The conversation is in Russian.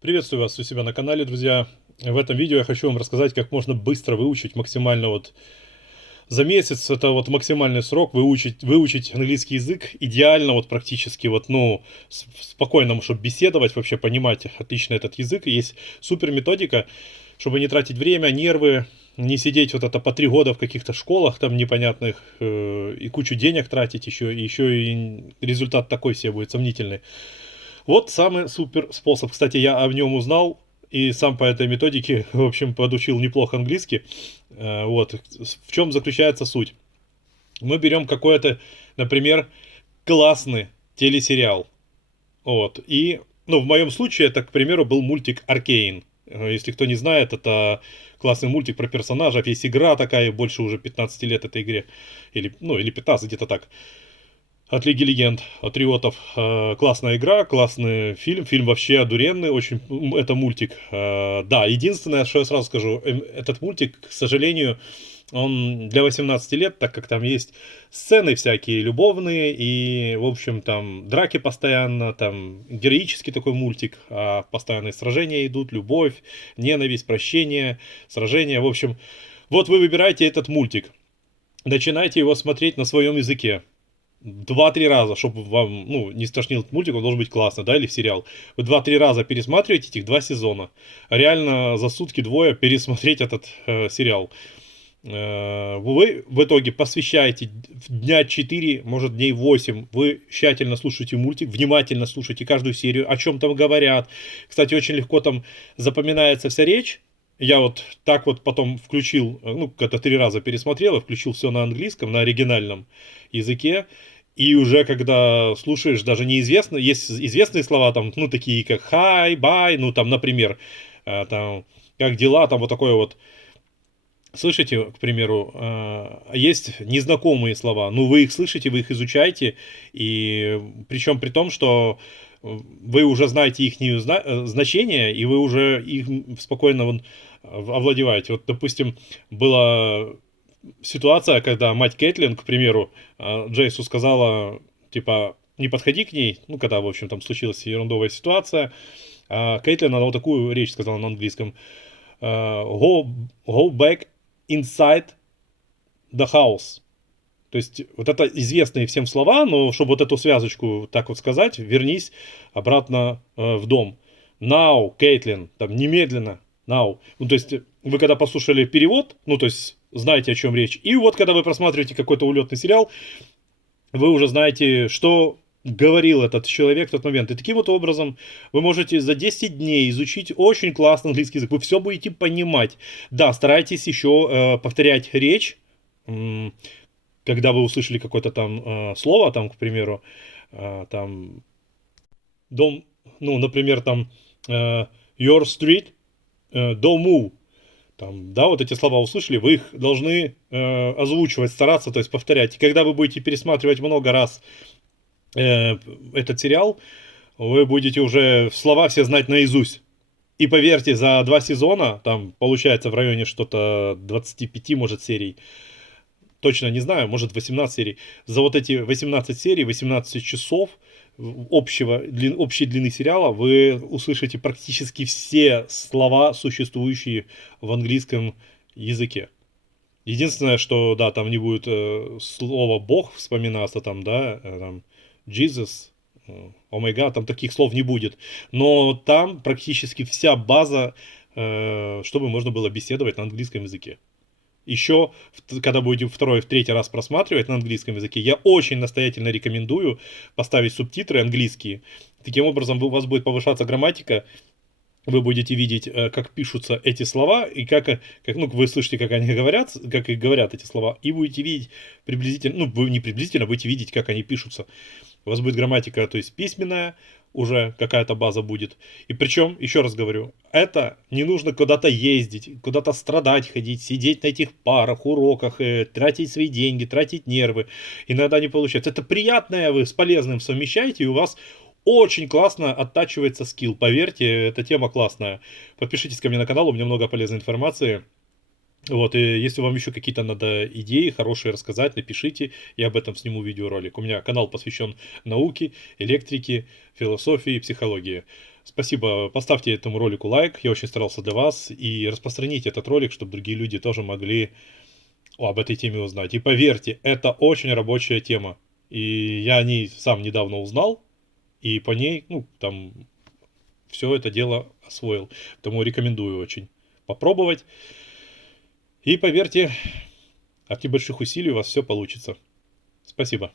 Приветствую вас у себя на канале, друзья. В этом видео я хочу вам рассказать, как можно быстро выучить максимально за месяц, это максимальный срок, выучить английский язык идеально, практически спокойно, чтобы беседовать, вообще понимать отлично этот язык. И есть супер методика, чтобы не тратить время, нервы, не сидеть это по 3 года в каких-то школах там непонятных и кучу денег тратить еще и результат такой себе будет сомнительный. Вот самый супер способ. Кстати, я о нем узнал и сам по этой методике, в общем, подучил неплохо английский. В чем заключается суть? Мы берем какой-то, например, классный телесериал. В моем случае это, к примеру, был мультик «Аркейн». Если кто не знает, это классный мультик про персонажей. Есть игра такая, больше уже 15 лет этой игре. Или 15, где-то так. От Лиги Легенд, от Риотов. Классная игра, классный фильм. Фильм вообще одуренный, очень. Это мультик. Да, единственное, что я сразу скажу, этот мультик, к сожалению, он для 18 лет, так как там есть сцены всякие любовные и, в общем, там драки постоянно, там героический такой мультик, постоянные сражения идут, любовь, ненависть, прощение, сражения. В общем, вот вы выбираете этот мультик, начинайте его смотреть на своем языке. 2-3 раза, чтобы вам, не стошнил этот мультик, он должен быть классный, да, или сериал. Вы 2-3 раза пересматриваете этих 2 сезона. Реально за сутки-двое пересмотреть этот сериал. Вы в итоге посвящаете дня 4, может дней 8, вы тщательно слушаете мультик, внимательно слушаете каждую серию, о чем там говорят. Кстати, очень легко там запоминается вся речь. Я так потом включил, когда 3 раза пересмотрел, и включил все на английском, на оригинальном языке. И уже когда слушаешь даже неизвестно, есть известные слова там, такие как hi, bye, там, например, там, как дела, там такое слышите, к примеру, есть незнакомые слова, вы их слышите, вы их изучаете, и причем при том, что вы уже знаете их значение, и вы уже их спокойно овладеваете. Допустим, была ситуация, когда мать Кэтлин, к примеру, Джейсу сказала, типа, не подходи к ней, когда, в общем, там случилась ерундовая ситуация, Кэтлин, она такую речь сказала на английском, go back inside the house. То есть это известные всем слова, но чтобы эту связочку так сказать, вернись обратно в дом. Now, Кейтлин, там немедленно, now. То есть вы когда послушали перевод, то есть знаете, о чем речь. И когда вы просматриваете какой-то улетный сериал, вы уже знаете, что говорил этот человек в тот момент. И таким образом вы можете за 10 дней изучить очень классный английский язык. Вы все будете понимать. Да, старайтесь еще повторять речь. Когда вы услышали какое-то там слово, там, к примеру, там, дом, например, там, your street, don't move. Там, да, эти слова услышали, вы их должны озвучивать, стараться, то есть повторять. И когда вы будете пересматривать много раз этот сериал, вы будете уже слова все знать наизусть. И поверьте, за 2 сезона, там получается в районе что-то 25, может, серий, точно не знаю, может 18 серий, за эти 18 серий, 18 часов общей длины сериала вы услышите практически все слова, существующие в английском языке. Единственное, что, да, там не будет слово «бог» вспоминаться, там, да, там, Jesus, о май гад, там таких слов не будет. Но там практически вся база, чтобы можно было беседовать на английском языке. Еще, когда будете второй, в третий раз просматривать на английском языке, я очень настоятельно рекомендую поставить субтитры английские. Таким образом, у вас будет повышаться грамматика, вы будете видеть, как пишутся эти слова, и вы слышите, как они говорят, как и говорят эти слова, и будете видеть приблизительно, вы не приблизительно, будете видеть, как они пишутся. У вас будет грамматика, то есть письменная, уже какая-то база будет. И причем, еще раз говорю, это не нужно куда-то ездить, куда-то страдать, ходить, сидеть на этих парах, уроках, тратить свои деньги, тратить нервы. Иногда не получается. Это приятное вы с полезным совмещаете, и у вас очень классно оттачивается скилл. Поверьте, эта тема классная. Подпишитесь ко мне на канал, у меня много полезной информации. И если вам еще какие-то надо идеи хорошие рассказать, напишите, я об этом сниму видеоролик. У меня канал посвящен науке, электрике, философии, психологии. Спасибо. Поставьте этому ролику лайк. Я очень старался для вас. И распространите этот ролик, чтобы другие люди тоже могли об этой теме узнать. И поверьте, это очень рабочая тема. И я о ней сам недавно узнал. И по ней, ну, там, все это дело освоил. Поэтому рекомендую очень попробовать. И поверьте, от небольших усилий у вас все получится. Спасибо.